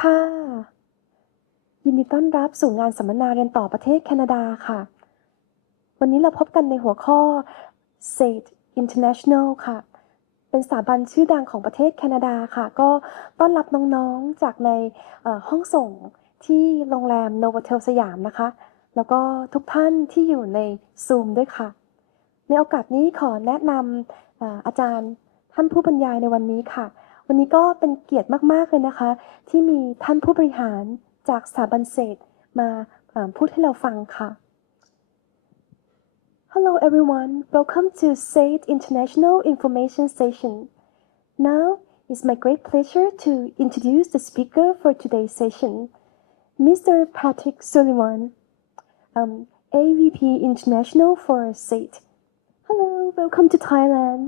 ค่ะยินดีต้อนรับสู่งานสัมมนาเรียนต่อประเทศแคนาดาค่ะวันนี้เราพบกันในหัวข้อ SAIT International ค่ะเป็นสถาบันชื่อดังของประเทศแคนาดาค่ะก็ต้อนรับน้องๆจากในห้องส่งที่โรงแรม Novotel สยามนะคะแล้วก็ทุกท่านที่อยู่ใน Zoom ด้วยค่ะในโอกาสนี้ขอแนะนำอาจารย์ท่านผู้บรรยายในวันนี้ค่ะวันนี้ก็เป็นเกียรติมากๆเลยนะคะที่มีท่านผู้บริหารจากสถาบันเศรษฐมาพูดให้เราฟังค่ะ Hello everyone, welcome to SAIT International Information Session. Now it's my great pleasure to introduce the speaker for today's session, Mr. Patrick Sullivan, AVP International for SAIT. Hello, welcome to Thailand.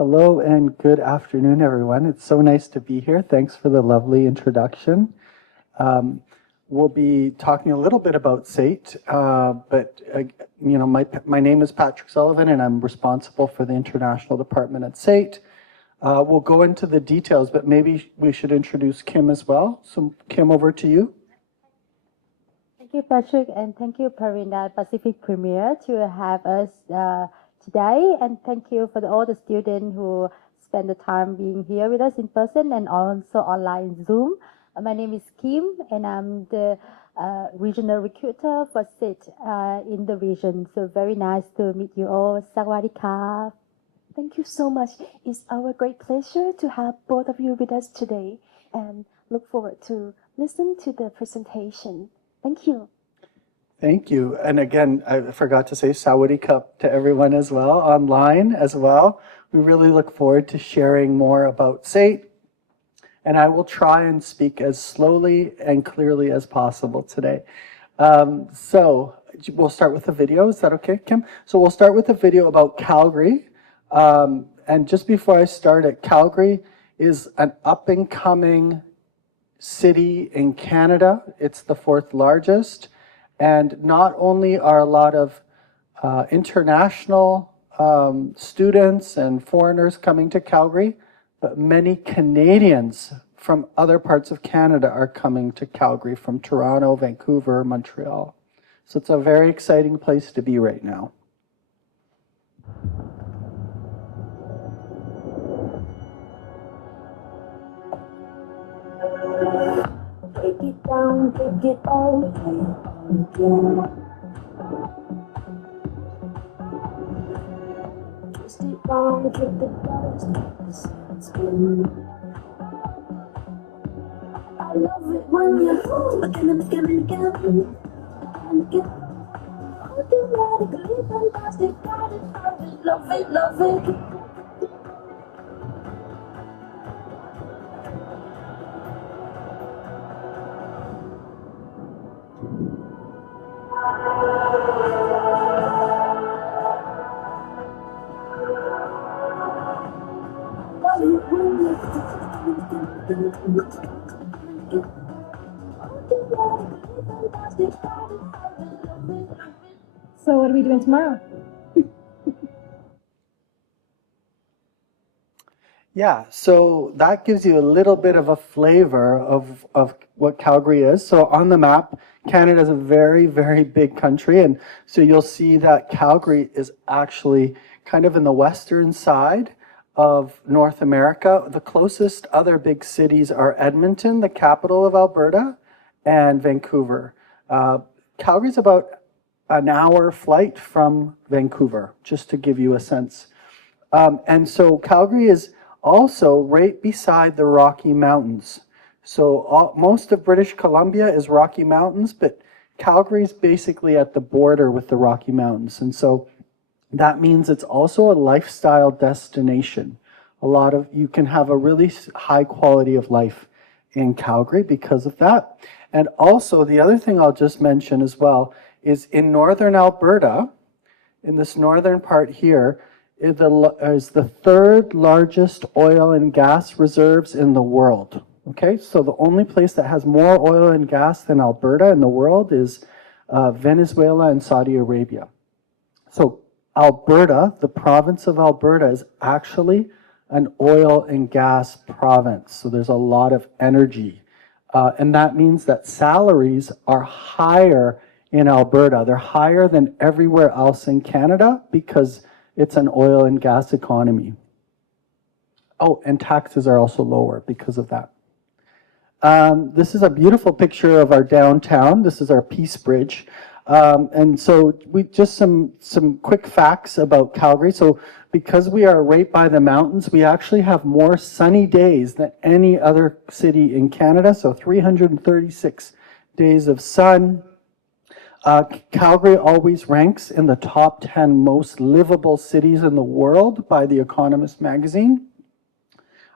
Hello and good afternoon, everyone. It's so nice to be here. Thanks for the lovely introduction. We'll be talking a little bit about SAIT, but my name is Patrick Sullivan, and I'm responsible for the international department at SAIT. We'll go into the details, but maybe we should introduce Kim as well. So, Kim, over to you. Thank you, Patrick, and thank you, Parinda Pacific Premier, to have us today, and thank you for all the students who spend the time being here with us in person and also online in Zoom. My name is Kim, and I'm the regional recruiter for SIT in the region. So very nice to meet you all. Sawadee-ka. Thank you so much. It's our great pleasure to have both of you with us today and look forward to listen to the presentation. Thank you. Thank you. And again, I forgot to say Sawadee Cup to everyone as well, online as well. We really look forward to sharing more about SAIT. And I will try and speak as slowly and clearly as possible today. So we'll start with the video. Is that okay, Kim? So we'll start with a video about Calgary. And just before I start it, Calgary is an up-and-coming city in Canada. It's the 4th largest. And not only are a lot of international students and foreigners coming to Calgary, but many Canadians from other parts of Canada are coming to Calgary, from Toronto, Vancouver, Montreal. So it's a very exciting place to be right now. Take it down, take it all again. Twist it round, kick the dust, the sand spin. I love it when you again and again and again and again. Automatically fantastic, got it, love it, love it, love it. So what are we doing tomorrow? Yeah, so that gives you a little bit of a flavor of what Calgary is. So on the map, Canada is a very, very big country. And so you'll see that Calgary is actually kind of in the western side of North America. The closest other big cities are Edmonton, the capital of Alberta, and Vancouver. Calgary's about an hour flight from Vancouver, just to give you a sense. And so Calgary is also right beside the Rocky Mountains. So most of British Columbia is Rocky Mountains, but Calgary is basically at the border with the Rocky Mountains. And so that means it's also a lifestyle destination. You can have a really high quality of life in Calgary because of that. And also the other thing I'll just mention as well is in northern Alberta, in this northern part here, is the 3rd largest oil and gas reserves in the world. Okay, so the only place that has more oil and gas than Alberta in the world is Venezuela and Saudi Arabia. So Alberta, the province of Alberta, is actually an oil and gas province. So there's a lot of energy And that means that salaries are higher in Alberta. They're higher than everywhere else in Canada because it's an oil and gas economy. Oh, and taxes are also lower because of that. This is a beautiful picture of our downtown. This is our Peace Bridge. And so we just some quick facts about Calgary. So because we are right by the mountains, we actually have more sunny days than any other city in Canada. So 336 days of sun. Calgary always ranks in the top 10 most livable cities in the world by The Economist magazine.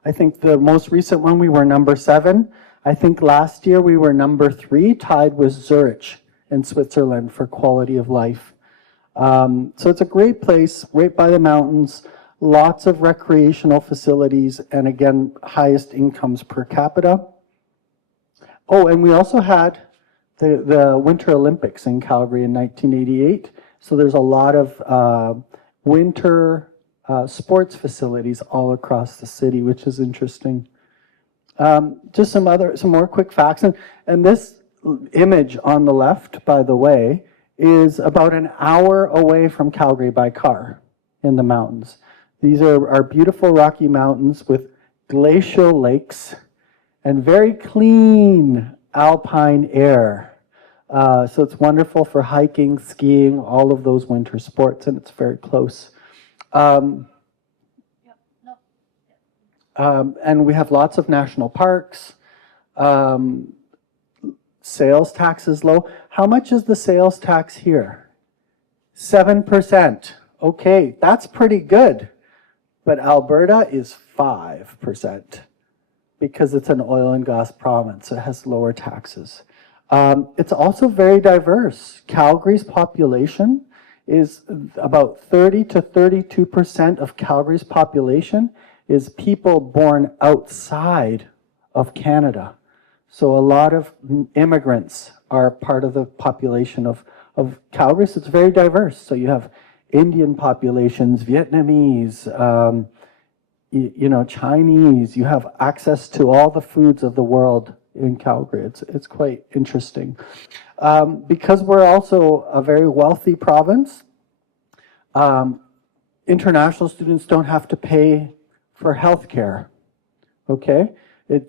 I think the most recent one, we were number 7. I think last year we were number 3, tied with Zurich in Switzerland for quality of life. So it's a great place, right by the mountains, lots of recreational facilities, and again, highest incomes per capita. Oh, and we also had the Winter Olympics in Calgary in 1988. So there's a lot of winter sports facilities all across the city, which is interesting. Just some more quick facts. And this image on the left, by the way, is about an hour away from Calgary by car in the mountains. These are our beautiful Rocky Mountains with glacial lakes and very clean alpine air. So it's wonderful for hiking, skiing, all of those winter sports, and it's very close. And we have lots of national parks. Sales tax is low. How much is the sales tax here? 7%. Okay, that's pretty good. But Alberta is 5% because it's an oil and gas province. It has lower taxes. It's also very diverse. Calgary's population is about 30 to 32% of Calgary's population is people born outside of Canada. So a lot of immigrants are part of the population of Calgary. So it's very diverse. So you have Indian populations, Vietnamese, Chinese. You have access to all the foods of the world in Calgary. It's quite interesting. Because we're also a very wealthy province, international students don't have to pay for healthcare. Okay?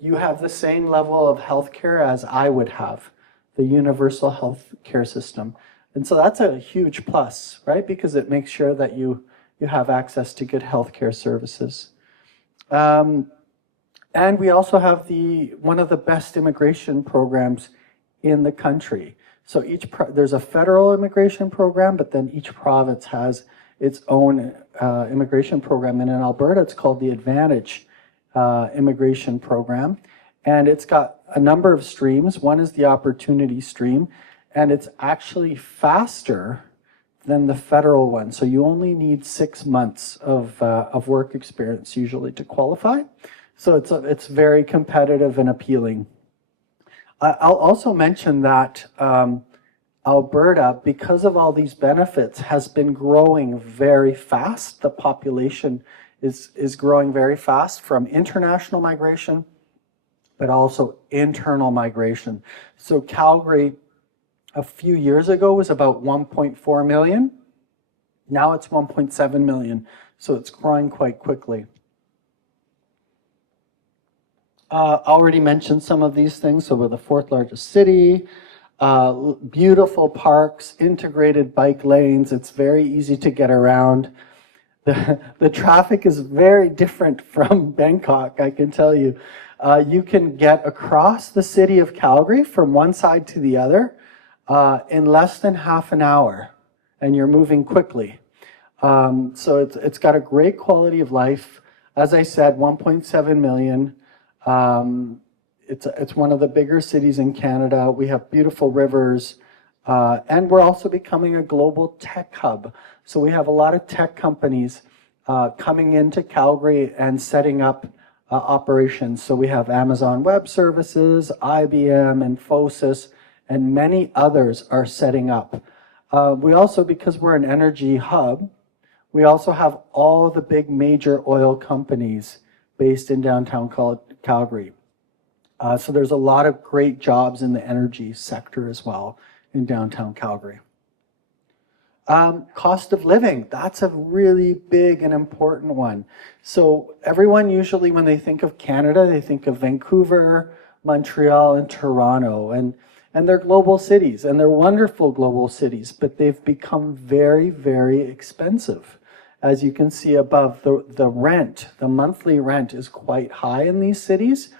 You have the same level of healthcare as I would have, the universal health care system. And so that's a huge plus, right? Because it makes sure that you have access to good healthcare services. And we also have one of the best immigration programs in the country. So there's a federal immigration program, but then each province has its own immigration program. And in Alberta, it's called the Advantage immigration program, and it's got a number of streams. One is the opportunity stream, and it's actually faster than the federal one. So you only need 6 months of work experience usually to qualify. So it's very competitive and appealing. I'll also mention that Alberta, because of all these benefits, has been growing very fast. The population is growing very fast from international migration, but also internal migration. So Calgary, a few years ago, was about 1.4 million. Now it's 1.7 million. So it's growing quite quickly. Already mentioned some of these things. So we're the 4th largest city, beautiful parks, integrated bike lanes. It's very easy to get around. The traffic is very different from Bangkok, I can tell you. You can get across the city of Calgary from one side to the other in less than half an hour, and you're moving quickly. So it's got a great quality of life. As I said, 1.7 million. It's one of the bigger cities in Canada. We have beautiful rivers, and we're also becoming a global tech hub. So we have a lot of tech companies coming into Calgary and setting up operations. So we have Amazon Web Services, IBM, Infosys, and many others are setting up. We also, because we're an energy hub, we also have all the big major oil companies based in downtown Calgary. So there's a lot of great jobs in the energy sector as well in downtown Calgary. Cost of living, that's a really big and important one. So everyone usually, when they think of Canada, they think of Vancouver, Montreal, and Toronto, and they're global cities, and they're wonderful global cities, but they've become very, very expensive. As you can see above, the rent, the monthly rent is quite high in these cities,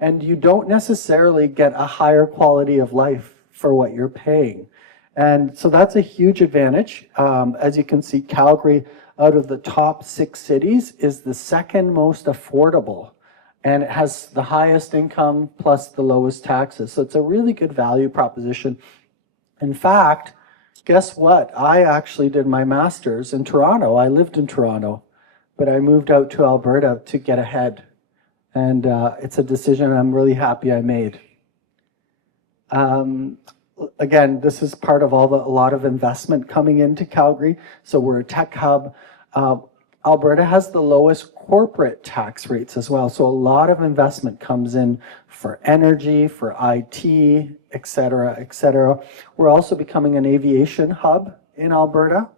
and you don't necessarily get a higher quality of life for what you're paying. And so that's a huge advantage. As you can see, Calgary, out of the top 6 cities, is the second most affordable. And it has the highest income plus the lowest taxes. So it's a really good value proposition. In fact, guess what? I actually did my master's in Toronto. I lived in Toronto, but I moved out to Alberta to get ahead. And it's a decision I'm really happy I made. Again, this is part of a lot of investment coming into Calgary. So we're a tech hub. Alberta has the lowest corporate tax rates as well. So a lot of investment comes in for energy, for IT, et cetera, et cetera. We're also becoming an aviation hub in Alberta.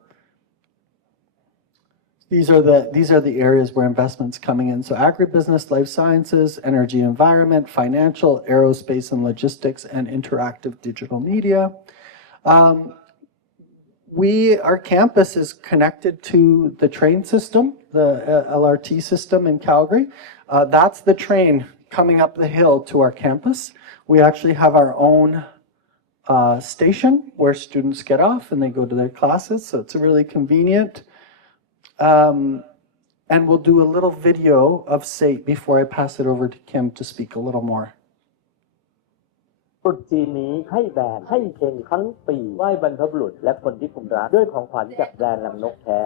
These are the areas where investment's coming in. So agribusiness, life sciences, energy, environment, financial, aerospace and logistics, and interactive digital media. Our campus is connected to the train system, the LRT system in Calgary. That's the train coming up the hill to our campus. We actually have our own station where students get off and they go to their classes, so it's really convenient. And we'll do a little video of SAIT before I pass it over to Kim to speak a little more. ตรุษจีนนี้ให้แบนให้เฮงทั้งปีไหว้บรรพบุรุษและคนที่คุณรักด้วยของขวัญจากแบรนด์ลำนกแท้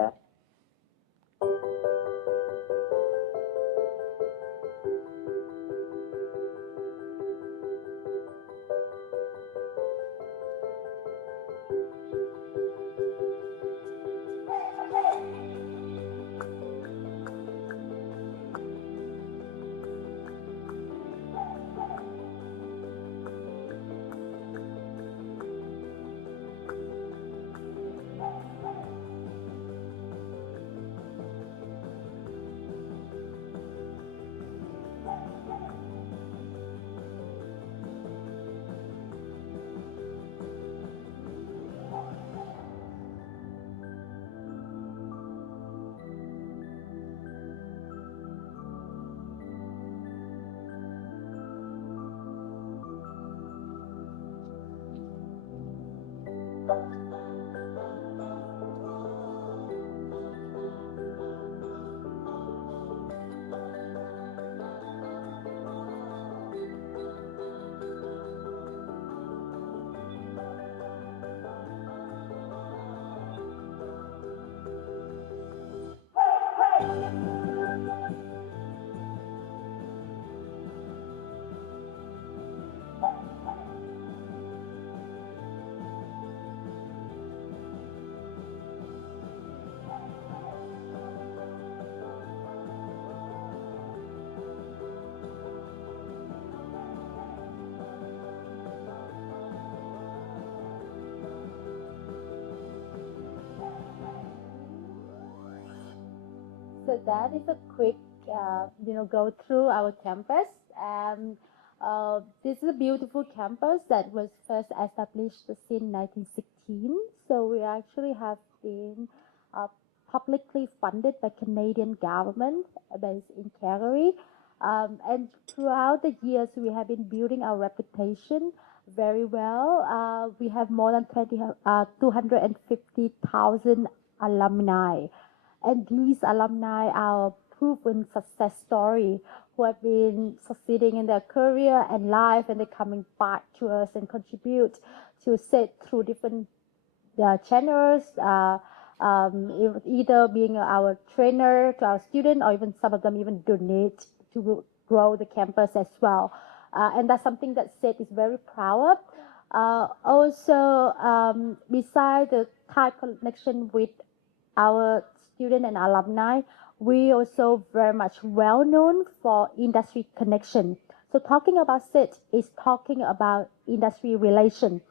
So that is a quick, go through our campus. This is a beautiful campus that was first established in 1916. So we actually have been publicly funded by Canadian government based in Calgary. And throughout the years, we have been building our reputation very well. We have more than 250,000 alumni. And these alumni are proven success story who have been succeeding in their career and life, and they're coming back to us and contribute to SAIT through different channels, either being our trainer to our student, or even some of them even donate to grow the campus as well. And that's something that SAIT is very proud of. Also, besides the tight connection with our student and alumni, we also very much well known for industry connection. So talking about SAIT is talking about industry relation.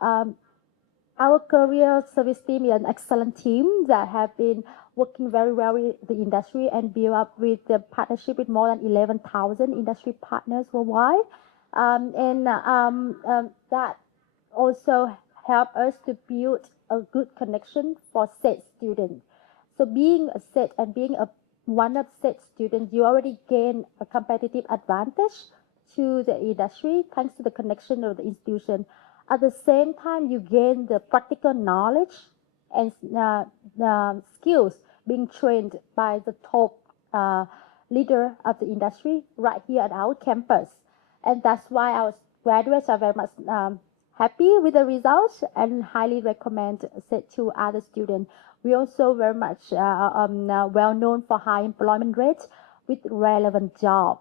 Our career service team is an excellent team that have been working very well with the industry and build up with the partnership with more than 11,000 industry partners worldwide. That also help us to build a good connection for SAIT students. So being a SAIT and being one of SAIT students, you already gain a competitive advantage to the industry thanks to the connection of the institution. At the same time, you gain the practical knowledge and skills being trained by the top leader of the industry right here at our campus. And that's why our graduates are very much happy with the results and highly recommend SAIT to other students. We also very much well known for high employment rates with relevant job.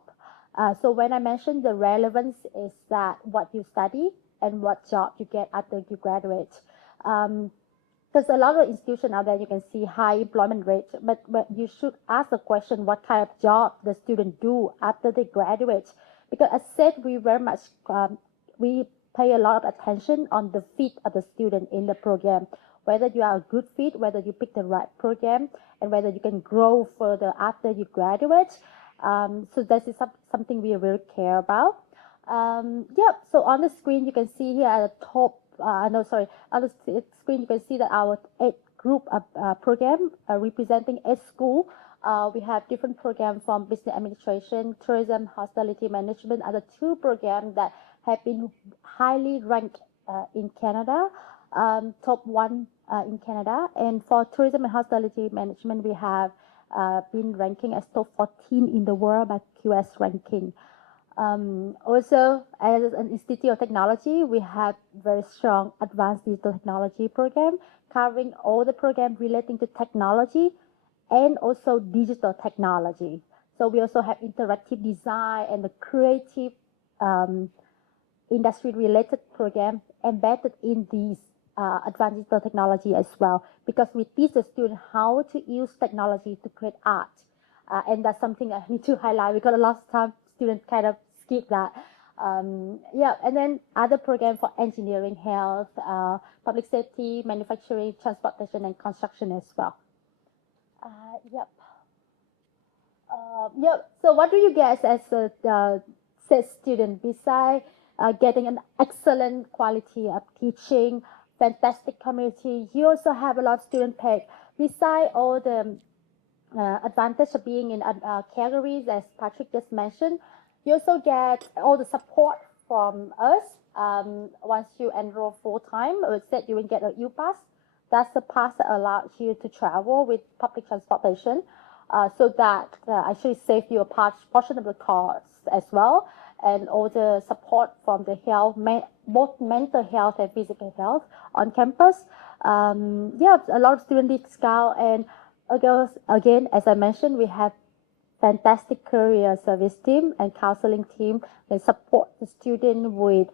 So when I mentioned the relevance is that what you study and what job you get after you graduate. Because a lot of institutions out there, you can see high employment rate, but you should ask the question, what kind of job the student do after they graduate? Because as said, we very much, we pay a lot of attention on the fit of the student in the program, whether you are a good fit, whether you pick the right program, and whether you can grow further after you graduate. So this is something we really care about. So on the screen, you can see here at the top, on the screen, you can see that our 8 group of program representing 8 schools. We have different programs from business administration, tourism, hospitality management, are the 2 programs that have been highly ranked in Canada, top 1 in Canada. And for tourism and hospitality management, we have been ranking as top 14 in the world by QS ranking. Also, as an Institute of Technology, we have very strong advanced digital technology program covering all the programs relating to technology and also digital technology. So we also have interactive design and the creative industry-related program embedded in these advanced digital technology as well, because we teach the student how to use technology to create art. And that's something I need to highlight because a lot of time students kind of skip that. And then other programs for engineering, health, public safety, manufacturing, transportation, and construction as well. So what do you get as a SAIT student besides getting an excellent quality of teaching, fantastic community? You also have a lot of student pay. Besides all the advantage of being in categories, as Patrick just mentioned, you also get all the support from us. Once you enroll full-time, or said you will get a U-Pass. That's the pass that allows you to travel with public transportation. So that actually saves you a portion of the cost as well, and all the support from the health, both mental health and physical health on campus. A lot of student discount, and again, as I mentioned, we have fantastic career service team and counseling team that support the student with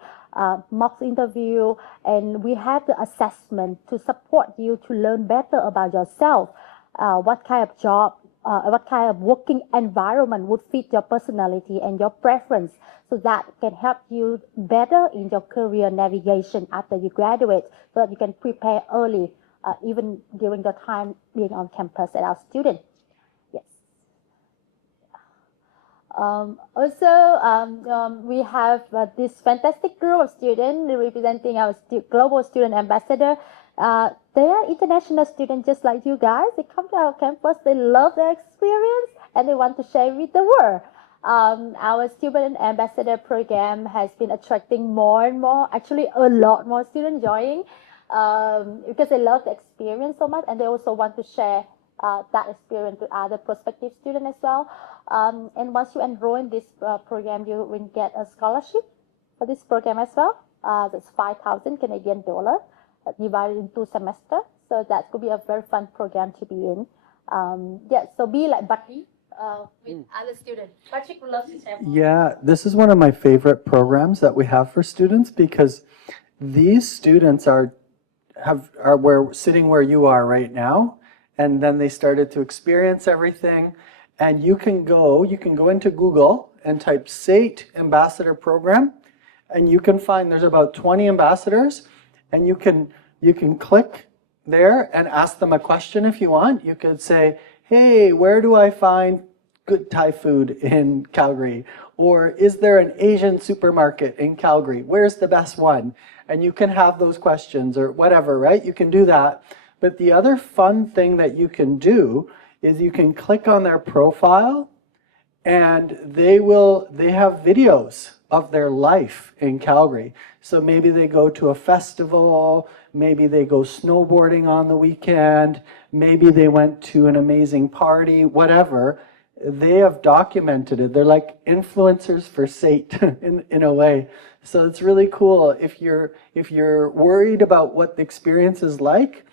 mock interview, and we have the assessment to support you to learn better about yourself, what kind of job, what kind of working environment would fit your personality and your preference, so that can help you better in your career navigation after you graduate, so that you can prepare early, even during the time being on campus as our student. Yes. We have this fantastic group of students representing our global student ambassador. They are international students just like you guys. They come to our campus, they love their experience, and they want to share with the world. Our student ambassador program has been attracting more and more, actually a lot more students joining, because they love the experience so much, and they also want to share that experience with other prospective students as well. And once you enroll in this program, you will get a scholarship for this program as well. That's 5,000 Canadian dollar divided in 2 semesters. So that could be a very fun program to be in. So be like buddy with other students. Patrick would love to share more. Yeah, this is one of my favorite programs that we have for students, because these students are sitting where you are right now, and then they started to experience everything. And you can go into Google and type SAIT Ambassador Program, and you can find there's about 20 ambassadors, and you can click there and ask them a question if you want. You could say, hey, where do I find good Thai food in Calgary? Or is there an Asian supermarket in Calgary? Where's the best one? And you can have those questions or whatever, right? You can do that. But the other fun thing that you can do is you can click on their profile, and they have videos of their life in Calgary. So maybe they go to a festival, maybe they go snowboarding on the weekend, maybe they went to an amazing party, whatever. They have documented it. They're like influencers for SAIT in a way. So it's really cool. If you're worried about what the experience is like,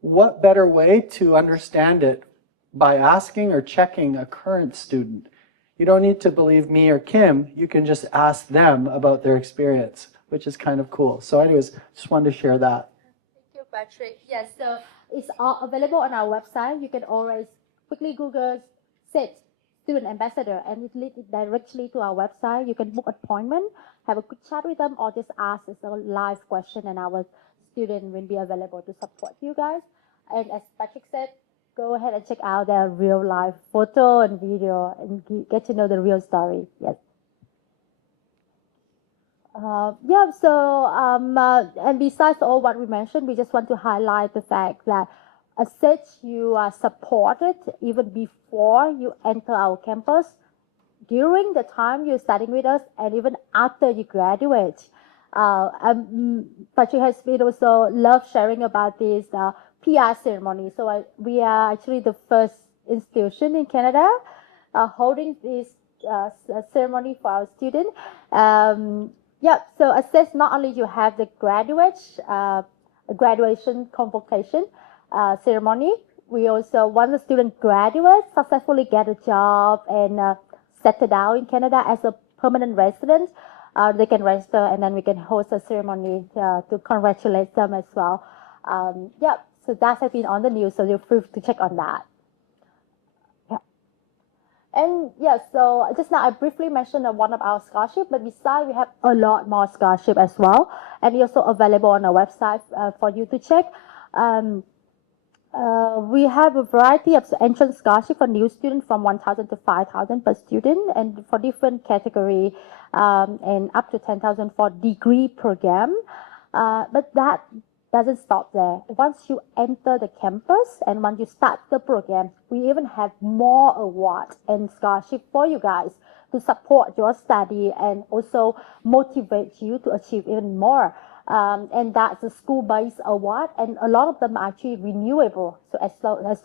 what better way to understand it by asking or checking a current student? You don't need to believe me or Kim. You can just ask them about their experience, which is kind of cool. So anyways, just wanted to share that. Thank you, Patrick. Yes, so it's all available on our website. You can always quickly Google SAIT Student Ambassador, and it leads directly to our website. You can book an appointment, have a quick chat with them, or just ask as a live question, and our student will be available to support you guys. And as Patrick said, go ahead and check out their real life photo and video and get to know the real story. Yes. And besides all what we mentioned, we just want to highlight the fact that as such, you are supported even before you enter our campus, during the time you're studying with us, and even after you graduate. Patrick has been also love sharing about this PR ceremony. So we are actually the first institution in Canada holding this ceremony for our students. So assess not only you have the graduation convocation ceremony, we also, once the student graduates, successfully get a job and settle down in Canada as a permanent resident, they can register, and then we can host a ceremony to congratulate them as well. So that has been on the news, so you're free to check on that. And so just now I briefly mentioned one of our scholarships, but besides we have a lot more scholarship as well, and it's also available on our website for you to check. We have a variety of entrance scholarship for new students from 1,000 to 5,000 per student, and for different category, and up to 10,000 for degree program. But that doesn't stop there. Once you enter the campus and once you start the program, we even have more awards and scholarship for you guys to support your study and also motivate you to achieve even more. And that's a school-based award, and a lot of them are actually renewable. So as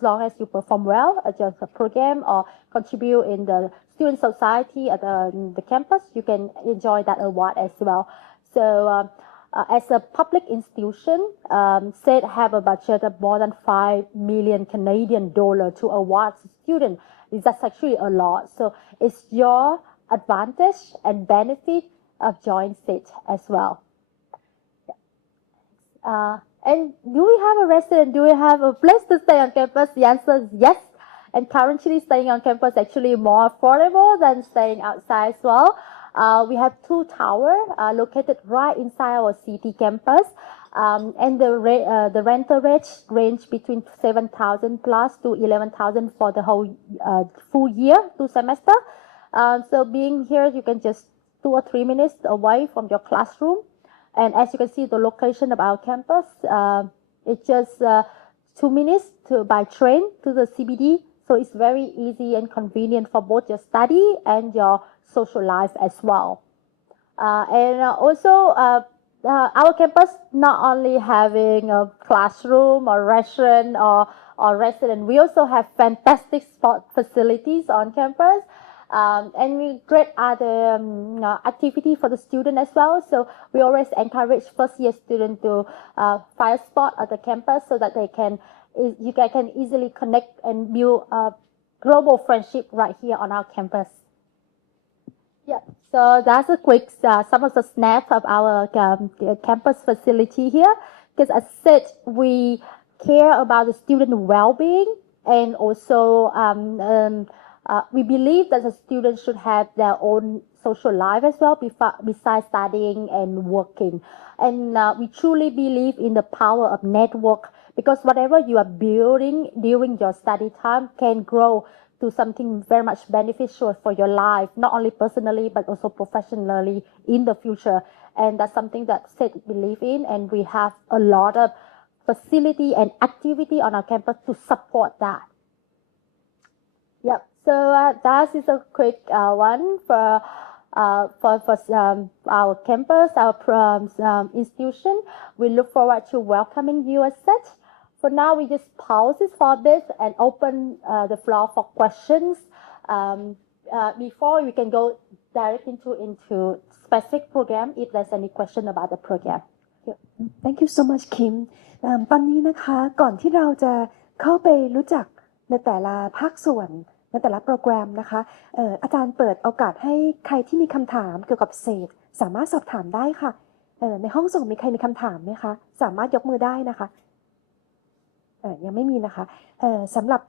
long as you perform well at your program or contribute in the student society at the campus, you can enjoy that award as well. So as a public institution, SAIT have a budget of more than 5 million Canadian dollars to award students. That's actually a lot. So it's your advantage and benefit of joining SAIT as well. And do we have a resident? Do we have a place to stay on campus? The answer is yes. And currently staying on campus is actually more affordable than staying outside as well. We have 2 towers located right inside our city campus. And the rental rate range between 7,000 plus to 11,000 for the whole full year, 2 semesters. So being here, you can just 2 or 3 minutes away from your classroom. And as you can see, the location of our campus, it's just 2 minutes by train to the CBD. So it's very easy and convenient for both your study and your social life as well. Also, our campus not only having a classroom or restaurant or restaurant, we also have fantastic sport facilities on campus. And we create other activity for the student as well. So we always encourage first-year students to find a spot at the campus so that you guys can easily connect and build a global friendship right here on our campus. So that's a quick some of the snaps of our campus facility here. Because as said, we care about the student well-being and also We believe that the students should have their own social life as well besides studying and working. And we truly believe in the power of network because whatever you are building during your study time can grow to something very much beneficial for your life, not only personally but also professionally in the future. And that's something that SAIT believe in, and we have a lot of facility and activity on our campus to support that. Yep. So that is a quick one for our campus, our institution. We look forward to welcoming you as such. For now, we just pause this for a bit and open the floor for questions. Before we can go directly into specific program, if there's any question about the program. Thank you so much Kim ตอนนี้นะคะก่อนที่เราจะเข้าไปรู้จักในแต่ละภาคส่วนในแต่ละโปรแกรมนะคะอาจารย์เปิดโอกาสให้ใครที่มีคำถามเกี่ยวกับSAITสามารถสอบถามได้ค่ะในห้องส่งมีใครมีคำถามไหมคะสามารถยกมือได้นะคะยังไม่มีนะคะสำหรับ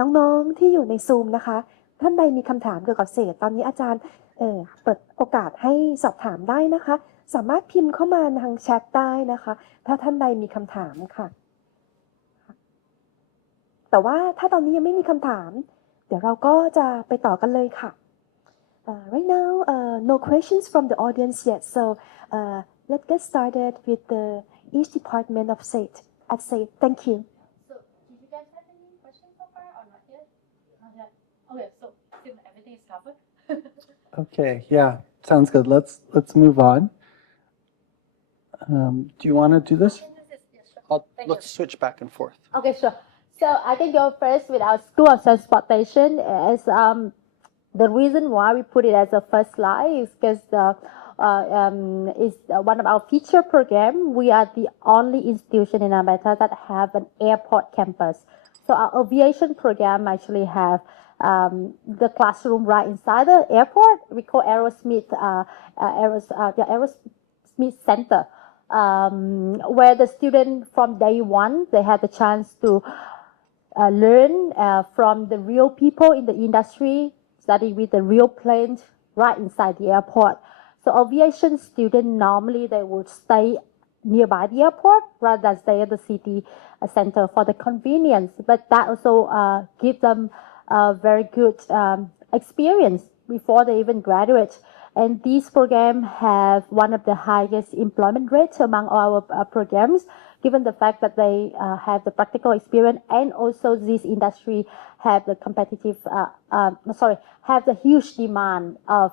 น้องๆที่อยู่ในซูมนะคะท่านใดมีคำถามเกี่ยวกับSAITตอนนี้อาจารย์เปิดโอกาสให้สอบถามได้นะคะสามารถพิมพ์เข้ามาทางแชทได้นะคะถ้าท่านใดมีคำถามค่ะแต่ว่าถ้าตอนนี้ยังไม่มีคำถามเดี๋ยวเราก็จะไปต่อกันเลยค่ะ Right now no questions from the audience yet so let's get started with the each department of SAIT at SAIT thank you So did you guys have any questions so far or not yet? Not yet. Okay, so since everything is covered. Okay, yeah, sounds good. Let's move on. Do you want to do this? Let's switch back and forth. Okay, sure. So I can go first with our School of Transportation. As the reason why we put it as a first slide is because is one of our feature program. We are the only institution in America that have an airport campus. So our aviation program actually have the classroom right inside the airport. We call Aerosmith Aerosmith Center, where the student from day one they had the chance to learn from the real people in the industry, study with the real planes right inside the airport. So aviation students normally they would stay nearby the airport rather than stay at the city center for the convenience. But that also gives them a very good experience before they even graduate. And these programs have one of the highest employment rates among our programs, given the fact that they have the practical experience and also this industry have the competitive, have the huge demand of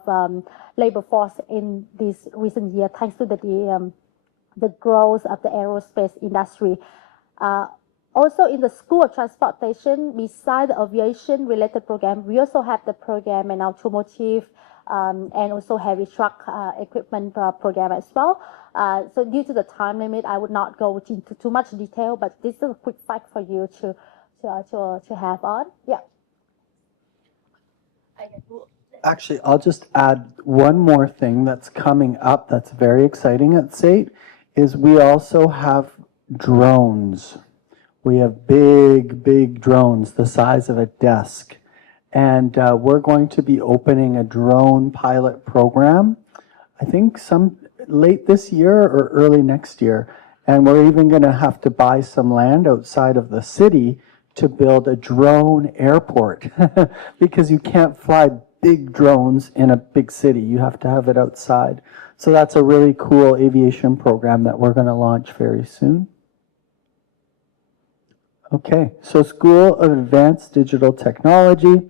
labor force in this recent year, thanks to the growth of the aerospace industry. Also in the School of Transportation, besides the aviation-related program, we also have the program in automotive and also heavy truck equipment program as well. So due to the time limit, I would not go into too much detail, but this is a quick fact for you to have on. Yeah. Actually, I'll just add one more thing that's coming up that's very exciting at SAIT is we also have drones. We have big drones the size of a desk. And we're going to be opening a drone pilot program, I think some late this year or early next year. And we're even going to have to buy some land outside of the city to build a drone airport because you can't fly big drones in a big city. You have to have it outside. So that's a really cool aviation program that we're going to launch very soon. Okay, so School of Advanced Digital Technology.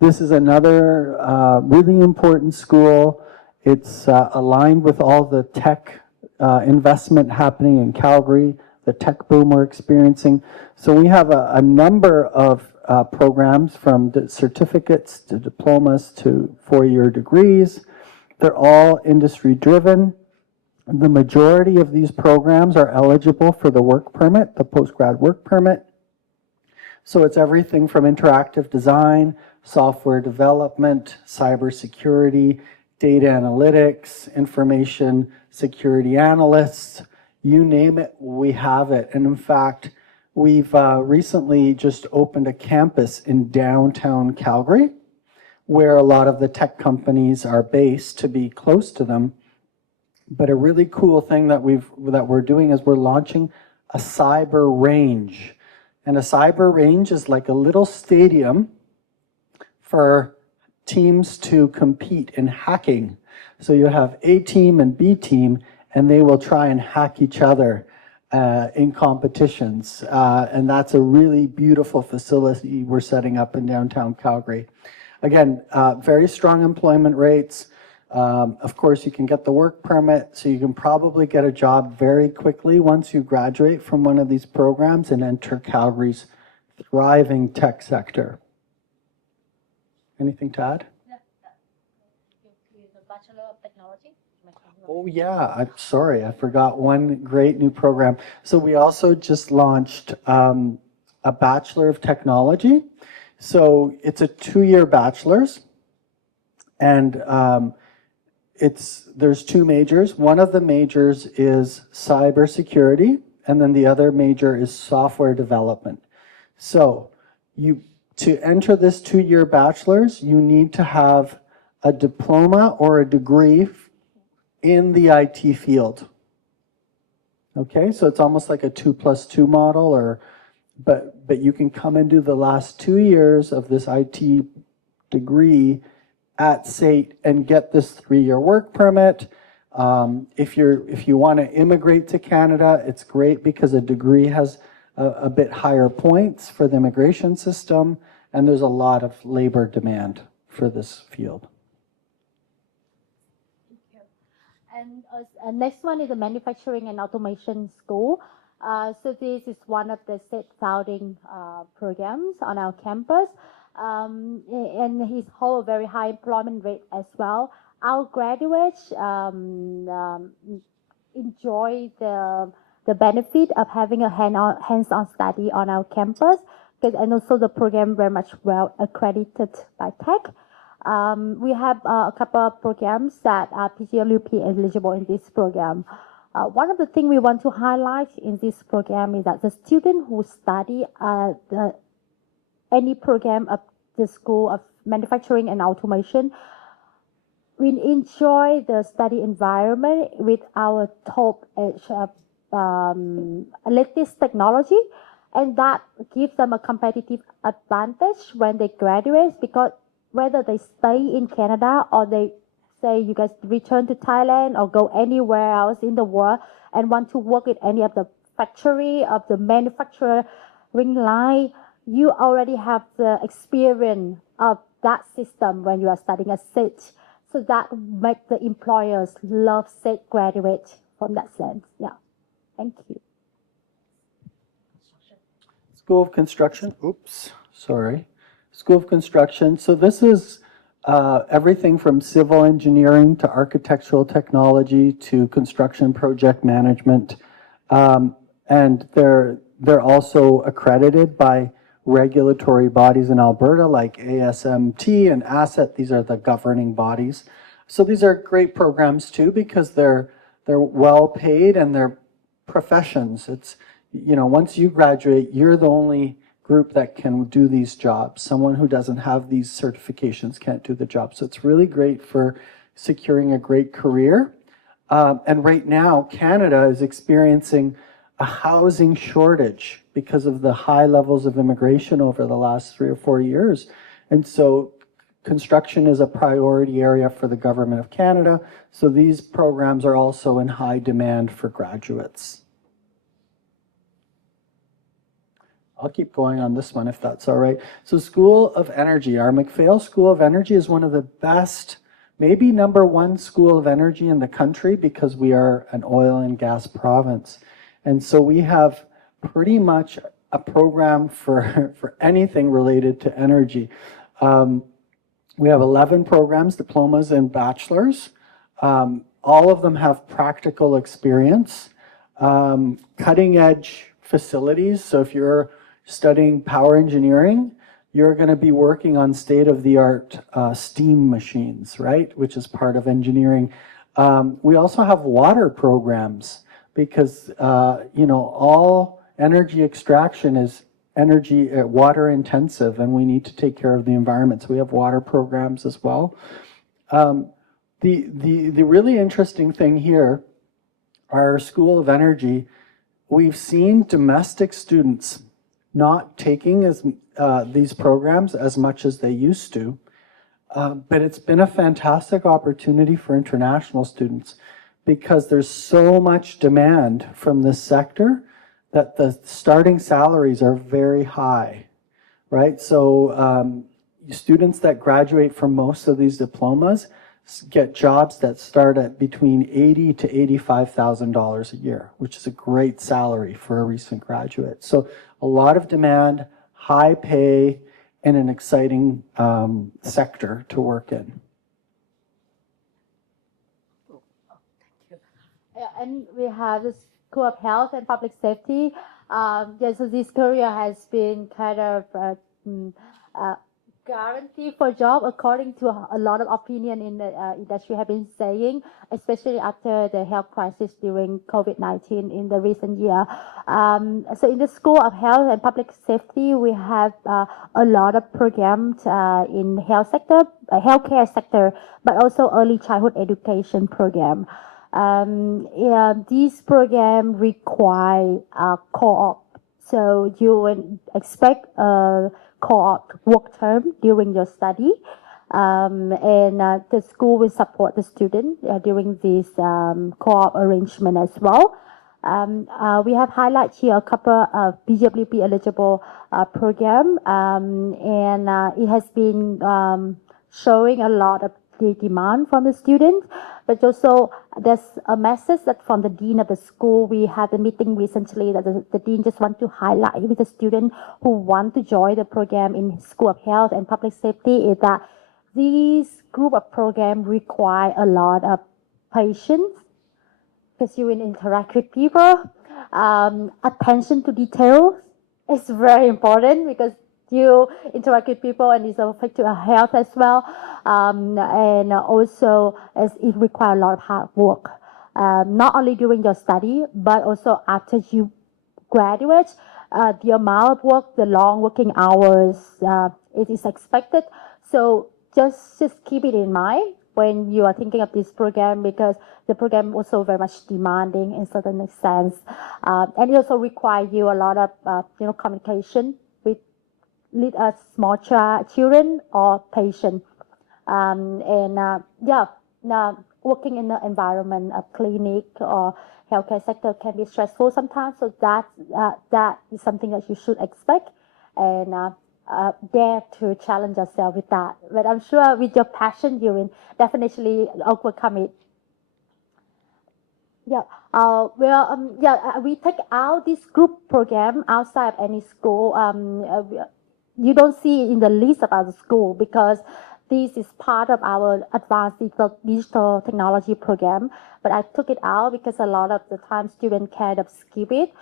This is another really important school. It's aligned with all the tech investment happening in Calgary, the tech boom we're experiencing. So we have a number of programs from certificates to diplomas to four-year degrees. They're all industry driven. The majority of these programs are eligible for the work permit, the postgrad work permit. So it's everything from interactive design, software development, cybersecurity, data analytics, information security analysts, you name it, we have it. And in fact, we've recently just opened a campus in downtown Calgary. where a lot of the tech companies are based to be close to them. But a really cool thing that we're doing is we're launching a cyber range. And a cyber range is like a little stadium for teams to compete in hacking. So you have A team and B team, and they will try and hack each other in competitions. And that's a really beautiful facility we're setting up in downtown Calgary. Again, very strong employment rates. Of course, you can get the work permit, so you can probably get a job very quickly once you graduate from one of these programs and enter Calgary's thriving tech sector. Anything to add? The Bachelor of Technology. Oh yeah, I'm sorry, I forgot one great new program. So we also just launched a Bachelor of Technology. So it's a 2-year bachelor's, and there's 2 majors. One of the majors is cybersecurity, and then the other major is software development. So to enter this 2-year bachelor's, you need to have a diploma or a degree in the IT field. Okay, so it's almost like a 2+2 model, but you can come and do the last 2 years of this IT degree at SAIT and get this 3-year work permit. If you want to immigrate to Canada, it's great because a degree has a bit higher points for the immigration system, and there's a lot of labor demand for this field. And next one is the Manufacturing and Automation School. So this is one of the SAIT founding programs on our campus. And he's hold a very high employment rate as well. Our graduates enjoy the benefit of having a hands-on study on our campus, and also the program very much well accredited by tech. We have a couple of programs that are PGWP eligible in this program. One of the things we want to highlight in this program is that the students who study any program of the School of Manufacturing and Automation will enjoy the study environment with our top latest technology, and that gives them a competitive advantage when they graduate, because whether they stay in Canada or they say you guys return to Thailand or go anywhere else in the world and want to work with any of the factory of the manufacturing line, you already have the experience of that system when you are studying at SAIT. So that makes the employers love SAIT graduates from that sense. Yeah. Thank you. School of Construction. Oops, sorry. School of Construction. So this is everything from civil engineering to architectural technology to construction project management. And they're also accredited by regulatory bodies in Alberta like ASMT and ASSET. These are the governing bodies. So these are great programs too, because they're well paid and they're professions. It's, you know, once you graduate, you're the only group that can do these jobs. Someone who doesn't have these certifications can't do the job. So it's really great for securing a great career. And right now, Canada is experiencing a housing shortage because of the high levels of immigration over the last 3 or 4 years. And so construction is a priority area for the Government of Canada. So these programs are also in high demand for graduates. I'll keep going on this one if that's all right. So School of Energy, our McPhail School of Energy is one of the best, maybe #1 school of energy in the country, because we are an oil and gas province. And so we have pretty much a program for anything related to energy. We have 11 programs, diplomas and bachelors. All of them have practical experience, cutting edge facilities. So if you're studying power engineering, you're going to be working on state-of-the-art steam machines, right? Which is part of engineering. We also have water programs because, you know, all energy extraction is energy, water intensive, and we need to take care of the environment. So we have water programs as well. The really interesting thing here, our School of Energy, we've seen domestic students not taking these programs as much as they used to, but it's been a fantastic opportunity for international students because there's so much demand from this sector that the starting salaries are very high, right? So students that graduate from most of these diplomas get jobs that start at between $80,000 to $85,000 a year, which is a great salary for a recent graduate. So a lot of demand, high pay, and an exciting sector to work in. And we have the School of Health and Public Safety. So this career has been kind of guarantee for job according to a lot of opinion in the industry have been saying, especially after the health crisis during COVID-19 in the recent year. So in the School of Health and Public Safety, we have a lot of programs in health sector, healthcare sector, but also early childhood education program. These programs require co-op. So you would expect a co-op work term during your study, and the school will support the student during this co-op arrangement as well. We have highlighted here a couple of BWP eligible program, and it has been showing a lot of the demand from the students, but also there's a message that from the dean of the school. We had a meeting recently that the dean just want to highlight with the student who want to join the program in School of Health and Public Safety is that these group of programs require a lot of patience because you will interact with people. Attention to details is very important because you interact with people and it's affect your health as well. And also as it requires a lot of hard work, not only during your study, but also after you graduate. The amount of work, the long working hours, it is expected. So just keep it in mind when you are thinking of this program because the program also very much demanding in certain sense. And it also requires you a lot of communication with lead us small children or patient, working in the environment of clinic or healthcare sector can be stressful sometimes. So that is something that you should expect and dare to challenge yourself with that. But I'm sure with your passion, you will definitely overcome it. We take out this group program outside of any school. You don't see it in the list of our school because this is part of our advanced digital technology program. But I took it out because a lot of the time students kind of skip it.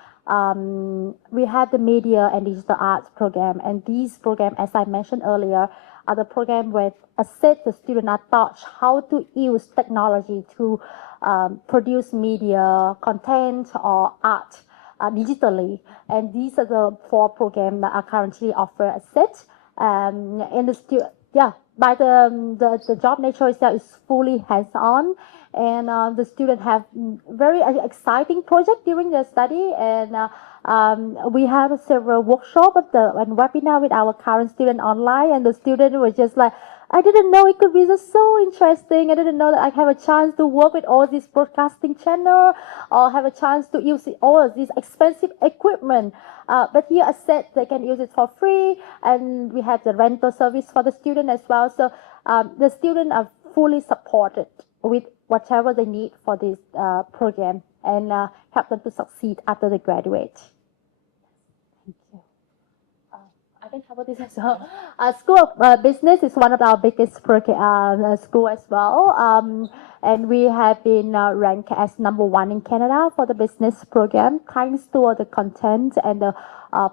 We have the media and digital arts program, and these programs, as I mentioned earlier, are the program where assist the student are taught how to use technology to produce media content or art digitally. And these are the 4 programs that are currently offered at SAIT. And by the job nature itself is fully hands-on, and the students have very exciting project during their study, and we have several workshops and webinar with our current student online, and the student was just like, I didn't know it could be just so interesting. I didn't know that I have a chance to work with all this broadcasting channel or have a chance to use all of this expensive equipment. But here I said they can use it for free, and we have the rental service for the student as well. So the students are fully supported with whatever they need for this program and help them to succeed after they graduate. Thank you. I can cover this as well. School of Business is one of our biggest school as well. And we have been ranked as #1 in Canada for the business program, thanks to the content and the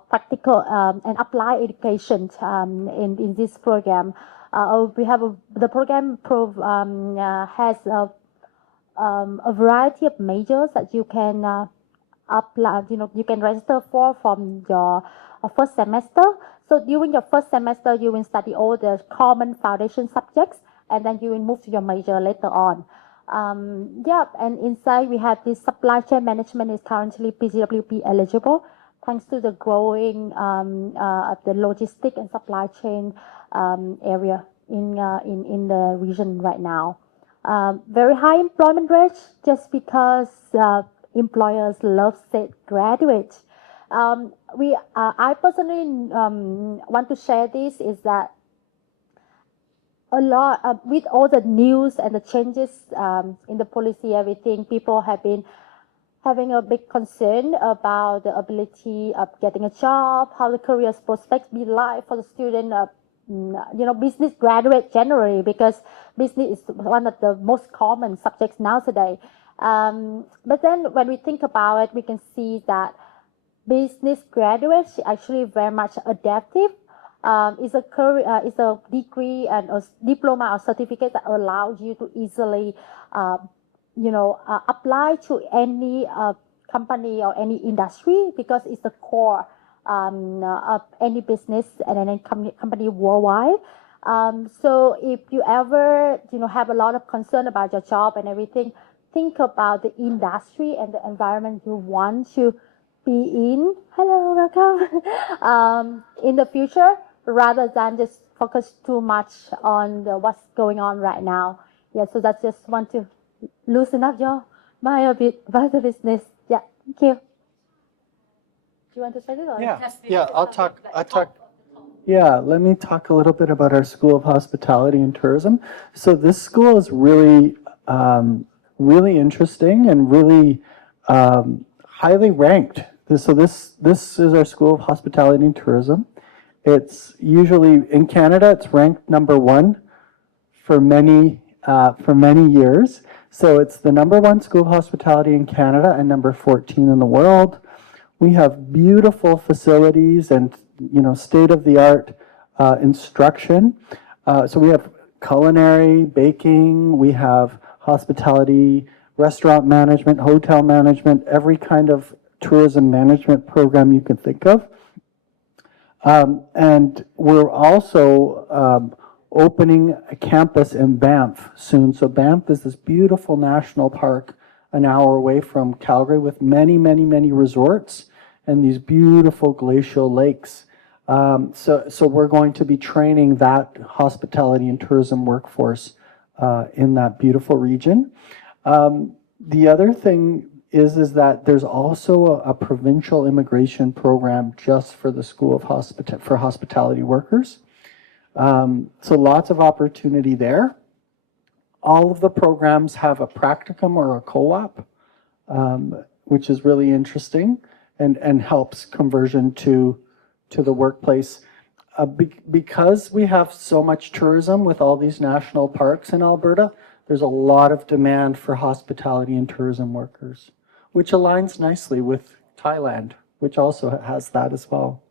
practical and applied education in this program. We have the program has a variety of majors that you can apply. You can register for from your first semester. So during your first semester, you will study all the common foundation subjects, and then you will move to your major later on. And inside we have this supply chain management is currently PGWP eligible, thanks to the growing of the logistic and supply chain area in the region right now. Very high employment rate just because employers love SAIT graduates. I personally want to share this is that a lot with all the news and the changes in the policy, everything, people have been having a big concern about the ability of getting a job, how the career prospects be like for the student, business graduate generally, because business is one of the most common subjects nowadays. But then when we think about it, we can see that business graduates actually very much adaptive. Is a degree and a diploma or certificate that allows you to easily, apply to any company or any industry, because it's the core of any business and any company worldwide. So if you ever, have a lot of concern about your job and everything, think about the industry and the environment you want to be in. Hello, welcome. In the future, rather than just focus too much on what's going on right now. Yeah, so that's just want to loosen up your mind a bit about the business. Yeah, thank you. Do you want to say it? Or? Yeah, I'll talk. Yeah, let me talk a little bit about our School of Hospitality and Tourism. So this school is really, really interesting and really highly ranked. So this is our School of Hospitality and Tourism. It's usually in Canada. It's ranked number 1 for many years. So it's the number 1 school of hospitality in Canada and number 14 in the world. We have beautiful facilities and state-of-the-art instruction. So we have culinary, baking. We have hospitality, restaurant management, hotel management, every kind of tourism management program you can think of. And we're also opening a campus in Banff soon. So Banff is this beautiful national park an hour away from Calgary with many, many, many resorts and these beautiful glacial lakes. So we're going to be training that hospitality and tourism workforce in that beautiful region. The other thing is that there's also a provincial immigration program just for the School of Hospitality workers. So lots of opportunity there. All of the programs have a practicum or a co-op, which is really interesting and helps conversion to the workplace. Because we have so much tourism with all these national parks in Alberta, there's a lot of demand for hospitality and tourism workers, which aligns nicely with Thailand, which also has that as well.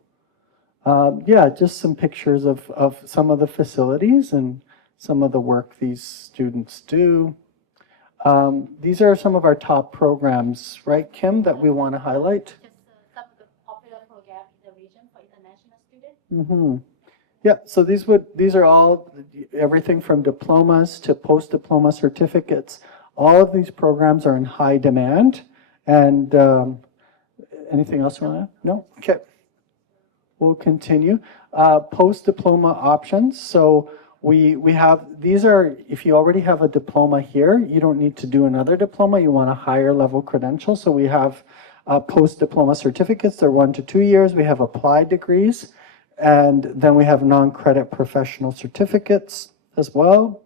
Just some pictures of some of the facilities and some of the work these students do. These are some of our top programs, right, Kim, that we want to highlight? Just some of the popular programs in the region for international students. Mm-hmm. Yeah, so these are all everything from diplomas to post-diploma certificates. All of these programs are in high demand. And anything else you want to add? No? Okay. We'll continue. Post-diploma options. So we have, these are, if you already have a diploma here, you don't need to do another diploma. You want a higher level credential. So we have post-diploma certificates. They're 1 to 2 years. We have applied degrees. And then we have non-credit professional certificates as well.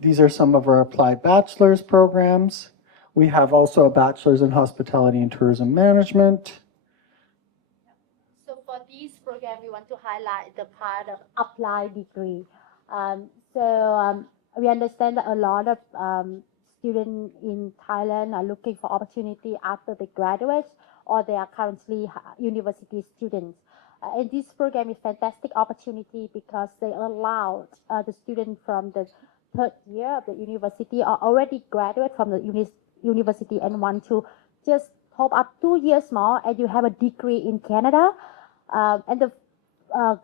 These are some of our applied bachelor's programs. We have also a bachelor's in hospitality and tourism management. So for this program, we want to highlight the part of applied degree. We understand that a lot of students in Thailand are looking for opportunity after they graduate, or they are currently university students. And this program is fantastic opportunity because they allow the student from the 3rd year of the university or already graduate from the university and want to just top up 2 years more, and you have a degree in Canada. And the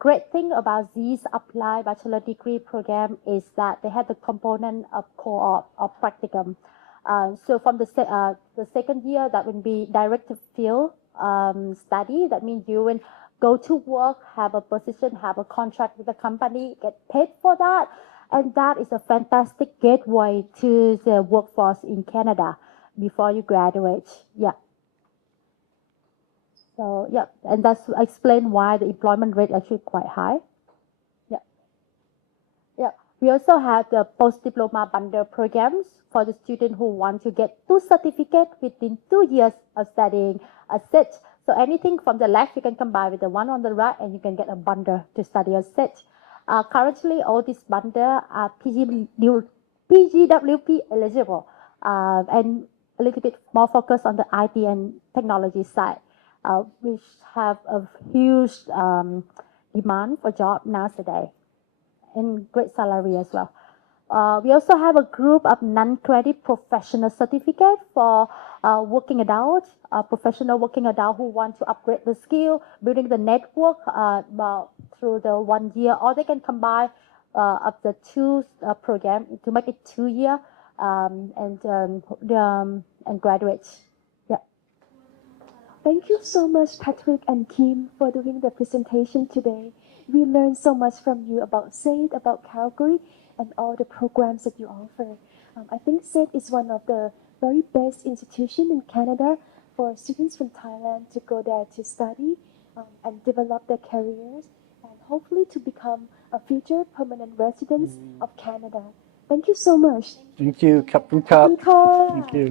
great thing about this applied bachelor degree program is that they have the component of co-op or practicum. So from the second year, that will be direct field study. That means you will go to work, have a position, have a contract with the company, get paid for that. And that is a fantastic gateway to the workforce in Canada before you graduate. Yeah. So yeah, and that's explain why the employment rate actually quite high. Yeah. Yeah. We also have the post-diploma bundle programs for the student who want to get 2 certificates within 2 years of studying a SIT. So anything from the left you can combine with the one on the right, and you can get a bundle to study a SIT. Currently, all these bundles are PGWP eligible, and a little bit more focused on the IT and technology side, which have a huge demand for job nowadays, and great salary as well. We also have a group of non-credit professional certificate for working adults, professional working adult who want to upgrade the skill, building the network through the 1 year, or they can combine of the 2 program to make it 2 year and graduate. Yeah. Thank you so much, Patrick and Kim, for doing the presentation today. We learned so much from you about SAIT, about Calgary, and all the programs that you offer. I think SAIT is one of the very best institutions in Canada for students from Thailand to go there to study and develop their careers, and hopefully to become a future permanent residents of Canada. Thank you so much. Thank you. Kapun ขอบคุณค่ะ Thank you.